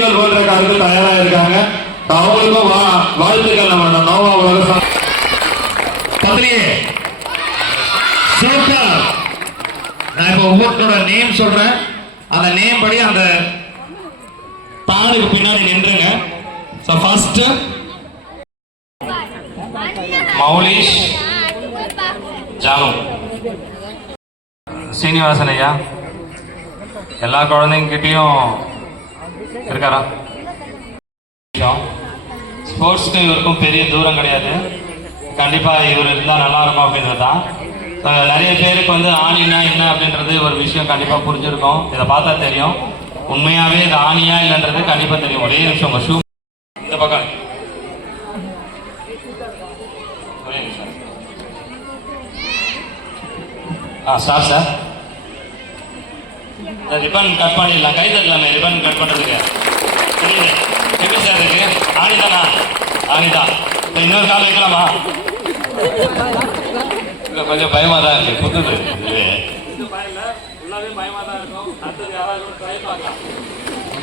World ரெக்கார்டுக்கு தயாரா இருக்காங்க. அவங்களுக்கும் வாழ்த்துக்கள். நம்ம நோவா உலக சூப்பர். நான் இப்ப ஒவ்வொருத்தரோட நேம் சொல்றேன். அந்த நேம் படி அந்த தாளுக்கு பின்னாடி நின்றுங்க. ஃபர்ஸ்ட் மௌலிஷ் ஜானு சீனிவாசன் ஐயா. எல்லா குழந்தைங்கிட்டையும் இருக்காரா? ஸ்போர்ட்ஸ்க்கு இவருக்கும் பெரிய தூரம் கிடையாது. கண்டிப்பா இவர் இருந்தால் நல்லா இருக்கும் அப்படின்றது தான். நிறைய பேருக்கு வந்து ஆணினா என்ன அப்படின்றது ஒரு விஷயம் கண்டிப்பா புரிஞ்சிருக்கும். இதை பார்த்தா தெரியும் உண்மையாவே இது ஆணியா இல்லைன்றது கண்டிப்பா தெரியும். ஒரே நிமிஷம் உங்க ஷூ இந்த பக்கம் ஒரே நிமிஷம். சார் சார் ரிப்பன் கட் பண்ணிடலாம். கை தட்டலாமே ரிப்பன் கட் பண்றதுக்கு. எப்படி சார் இருக்கு? ஆணிதானா? ஆணிதான். இன்னொரு கால் வைக்கலாமா? இல்லை கொஞ்சம் பயமா தான் இருக்கு. புதுது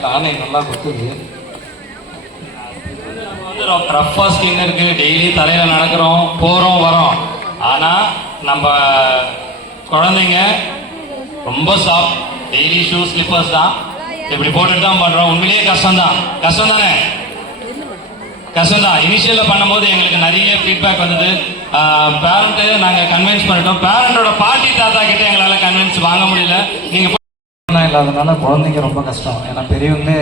ஆணை நல்லா குத்துது. ரஃபா ஸ்கின் இருக்கு. டெய்லி தலையில நடக்கிறோம், போறோம் வரோம். ஆனா நம்ம குழந்தைங்க ரொம்ப சாஃப்ட். டெய்லி ஷூ ஸ்லிப்பர்ஸ் தான் இப்படி போட்டுட்டு தான் பண்றோம். உண்மையிலேயே கஷ்டம் தான். கஷ்டம் தானே? கஷ்டம் தான். இனிஷியல்ல பண்ணும்போது எங்களுக்கு நிறைய ஃபீட்பேக் வந்தது. பேரண்ட்டு நாங்கள் கன்வின்ஸ் பண்ணிட்டோம். பேரண்டோட பாட்டி தாத்தா கிட்ட எங்களால் கன்வின்ஸ் வாங்க முடியல. நீங்கள் இல்லாதனால குழந்தைங்க ரொம்ப கஷ்டம். ஏன்னா பெரியவங்களே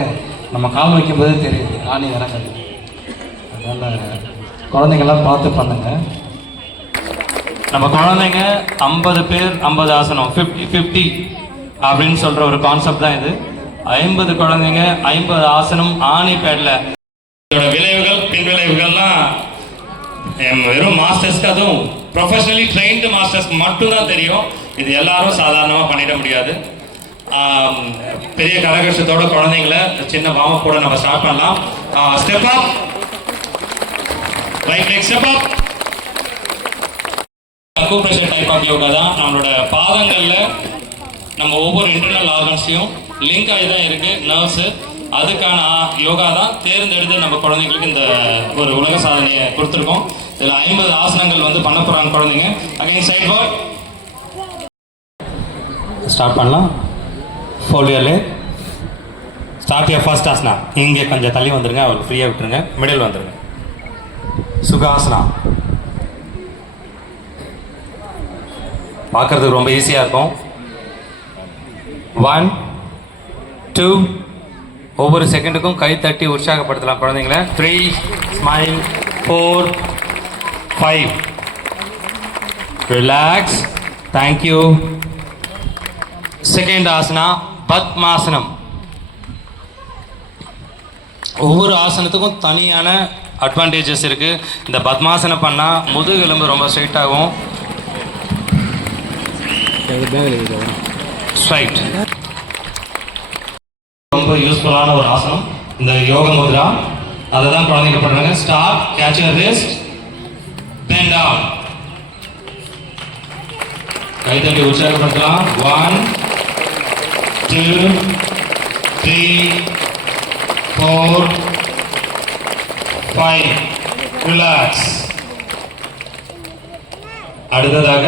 நம்ம கால் வைக்கும்போதே தெரியுது ஆணி இறங்குது. அதனால குழந்தைங்கெல்லாம் பார்த்து பண்ணுங்க. நம்ம குழந்தைங்க 50 பேர் 50 ஆசனம் 50-50 அப்படின்னு சொல்ற ஒரு கான்செப்ட் தான் இது. 50 குழந்தைங்க 50 ஆசனம் ஆணி பேட்ல. விளைவுகள் பின் விளைவுகள்லாம் வெறும் மாஸ்டர்ஸ்க்கு, அதுவும் ப்ரொஃபஷனலி ட்ரெயின்டு மாஸ்டர்ஸ்க்கு மட்டும்தான் தெரியும். இது எல்லாரும் சாதாரணமாக பண்ணிட முடியாது. பெரிய கரகோஷத்தோட குழந்தைங்களை சின்ன வார்ம் கூட நம்ம ஸ்டார்ட் பண்ணலாம். Step up, right leg step up. Acupressure type of yoga தான். நம்மளோட பாதங்கள்ல நம்ம ஒவ்வொரு இன்டர்னல் ஆர்கன்ஸையும் லிங்க் ஆகி தான் இருக்கு நர்வ்ஸ். அதுக்கான யோகா தான் தேர்ந்தெடுத்து நம்ம குழந்தைங்களுக்கு இந்த ஒரு உலக சாதனையை கொடுத்துருக்கோம். இதில் 50 ஆசனங்கள் வந்து பண்ண போறாங்க குழந்தைங்க. அகைன் சைட் வாக் ஸ்டார்ட் பண்ணலாம். Fold your leg. Start your first asana. இங்கே கொஞ்சம் தள்ளி வந்துருங்க, அவருக்கு ஃப்ரீயாக விட்டுருங்க. மிடில் வந்துருங்க. சுகாசனா. பார்க்கறதுக்கு ரொம்ப ஈஸியாக இருக்கும். 1 2 ஒவ்வொரு செகண்டுக்கும் கை தட்டி உற்சாகப்படுத்தலாம் குழந்தைங்களை. 3 smile. 4 5 relax. Thank you. Second asana Padmasanam. ஒவ்வொரு ஆசனத்துக்கும் தனியான அட்வான்டேஜஸ் இருக்கு. இந்த பத்மாசனம் பண்ணா முதுகெலும்பு ரொம்ப ஸ்ட்ரைட் ஆகும். ஸ்ட்ரைட். ரொம்ப யூஸ்ஃபுல்லான ஒரு ஆசனம் இந்த யோக முத்ரா. அதை தான் குழந்தைங்க பண்றாங்க. Start, catch your wrist, bend down. கைத்தட்டி உற்சாகப்படுத்தலாம். 1 2 3 4 5 ரிலாக்ஸ். அடுத்ததாக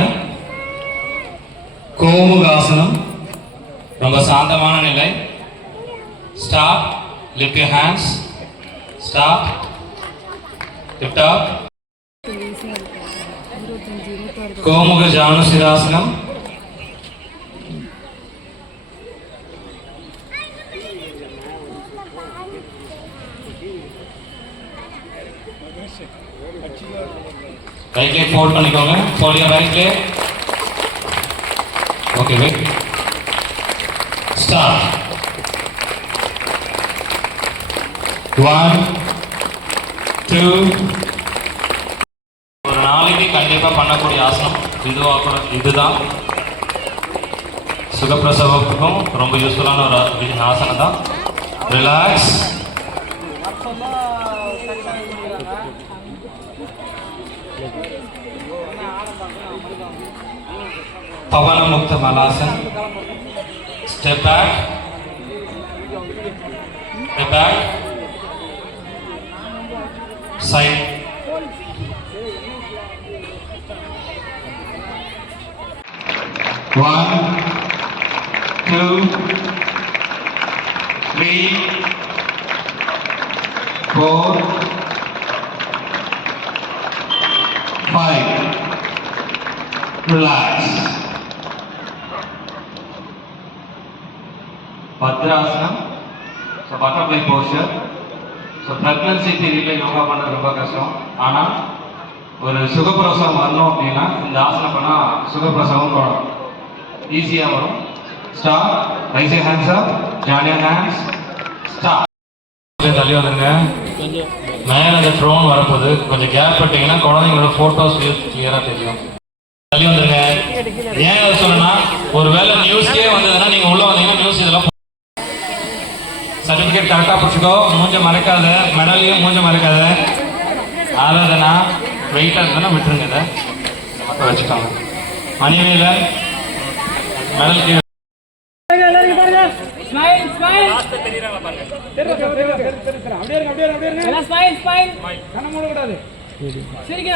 கோமுகாசனம். ரொம்ப சாந்தமான நிலை. Stop, lift your hands, stop, lift up. Gomukha Janu Sirasanam. Right leg fold பண்ணிக்கோங்க. Fold your right leg. Okay, wait. Start. 1 2 ஒரு நாளைக்கு கண்டிப்பா பண்ணக்கூடிய ஆசனம் இதுதான். சுகப்பிரசவத்துக்கும் ரொம்ப யூஸ்ஃபுல்லான ஒரு ஆசனம் தான். Relax. Pavana Mukta Malasan. Step back. The back. Side. One, two, three, four, five. Relax. Bhadrasana. So butterfly posture. So pregnancy period yoga பண்ணுறது ரொம்ப கஷ்டம். ஆனால் ஒரு சுகப்பிரசவம் வரணும் அப்படின்னா இந்த ஆசனம் பண்ணால் சுகப்பிரசவம் போகணும். ஈஸியாக வரும். Start. Rise your hands up. Join your hands. Start. தள்ளி வந்துருங்க. மேலே அந்த ட்ரோன் வரப்போகுது. கொஞ்சம் கேப் விட்டீங்கன்னா குழந்தைங்களோட ஃபோட்டோஸ் கிளியராக தெரியும். தள்ளி வந்துருங்க. ஏன் அதை சொன்னா ஒரு வேளை நியூஸ்க்கே வந்ததுன்னா நீங்கள் உள்ளே வந்தீங்கன்னா நியூஸ் இதெல்லாம் சர்டிஃபிகேட் கரெக்டாக பிடிச்சிக்கோ. மூஞ்ச மறைக்காத. மெடலையும் மூஞ்ச மறைக்காத. ஆராதனா வெயிட்டாக இருந்தால் விட்டுருங்க. இதை மட்டும் வச்சுக்கோங்க. மணிவேல மெடலுக்கு ஸ்மைல் ஸ்மைல் அப்படியே இருங்க கண்ண மூட கூடாது. சரிங்க.